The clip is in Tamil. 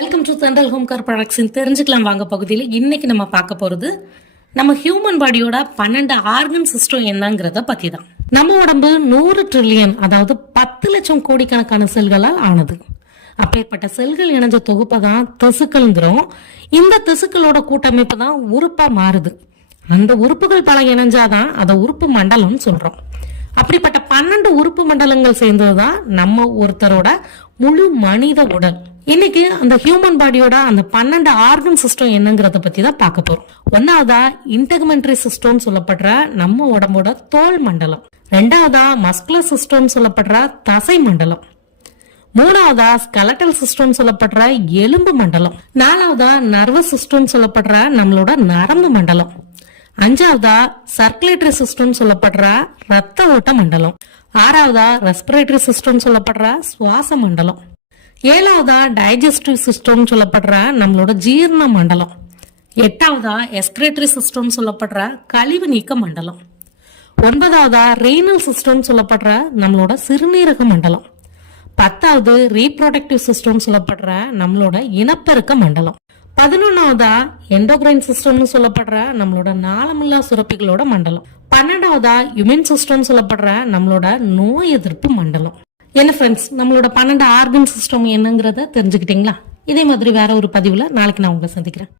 வெல்கம் டு தென்றல் ஹோம் கார் ப்ராடக்ட்ஸின் தெரிஞ்சுக்கலாம் வாங்க பகுதியில் இன்னைக்கு நம்ம பார்க்க போகிறது நம்ம ஹியூமன் பாடியோட 12 ஆர்கன் சிஸ்டம் என்னங்கிறத பற்றி தான். நம்ம உடம்பு 100 ட்ரில்லியன் அதாவது 10 லட்சம் கோடிக்கணக்கான செல்களால் ஆனது. அப்பேற்பட்ட செல்கள் இணைஞ்ச தொகுப்பை தான் திசுக்கள்ங்கிறோம். இந்த திசுக்களோட கூட்டமைப்பு தான் உறுப்பா மாறுது. அந்த உறுப்புகள் பல இணைஞ்சாதான் அதை உறுப்பு மண்டலம்னு சொல்றோம். அப்படிப்பட்ட 12 உறுப்பு மண்டலங்கள் சேர்ந்ததுதான் நம்ம ஒருத்தரோட முழு மனித உடல். இன்னைக்கு அந்த ஹியூமன் பாடியோட அந்த 12 ஆர்கன் சிஸ்டம் என்னங்கிறத பத்தி தான் பார்க்க போறோம். ஒன்னாவதா இன்டெகுமெண்ட்ரி சிஸ்டம் சொல்லப்படுற நம்ம உடம்போட தோல் மண்டலம். ரெண்டாவதா மஸ்குலர் சிஸ்டம் சொல்லப்படுற தசை மண்டலம். மூணாவதா ஸ்கெலட்டல் சிஸ்டம் சொல்லப்படுற எலும்பு மண்டலம். நாலாவதா நர்வஸ் சிஸ்டம் சொல்லப்படுற நம்மளோட நரம்பு மண்டலம். அஞ்சாவதா சர்க்குலேட்டரி சிஸ்டம் சொல்லப்படுற ரத்த ஓட்ட மண்டலம். ஆறாவதா ரெஸ்பிரேட்டரி சிஸ்டம் சொல்லப்படுற சுவாச மண்டலம். ஏழாவதா டைஜஸ்டிவ் சிஸ்டம் சொல்லப்படுற நம்மளோட ஜீரண மண்டலம். எட்டாவதா எஸ்கிரேட்டரி சிஸ்டம் சொல்லப்படுற கழிவு நீக்க மண்டலம். ஒன்பதாவதா ரீனல் சிஸ்டம் சொல்லப்படுற நம்மளோட சிறுநீரக மண்டலம். பத்தாவது ரீப்ரொடக்டிவ் சிஸ்டம் சொல்லப்படுற நம்மளோட இனப்பெருக்க மண்டலம். 11வதா எண்டோகிரைன் சிஸ்டம்னு சொல்லப்படுற நம்மளோட நாளமில்லா சுரப்பிகளோட மண்டலம். 12வதா இம்யூன் சிஸ்டம் சொல்லப்படுற நம்மளோட நோய் எதிர்ப்பு மண்டலம். என்ன ஃப்ரெண்ட்ஸ், நம்மளோட 12 ஆர்கன் சிஸ்டம் என்னங்கிறத தெரிஞ்சுக்கிட்டீங்களா? இதே மாதிரி வேற ஒரு பதிவுல நாளைக்கு நான் உங்களை சந்திக்கிறேன்.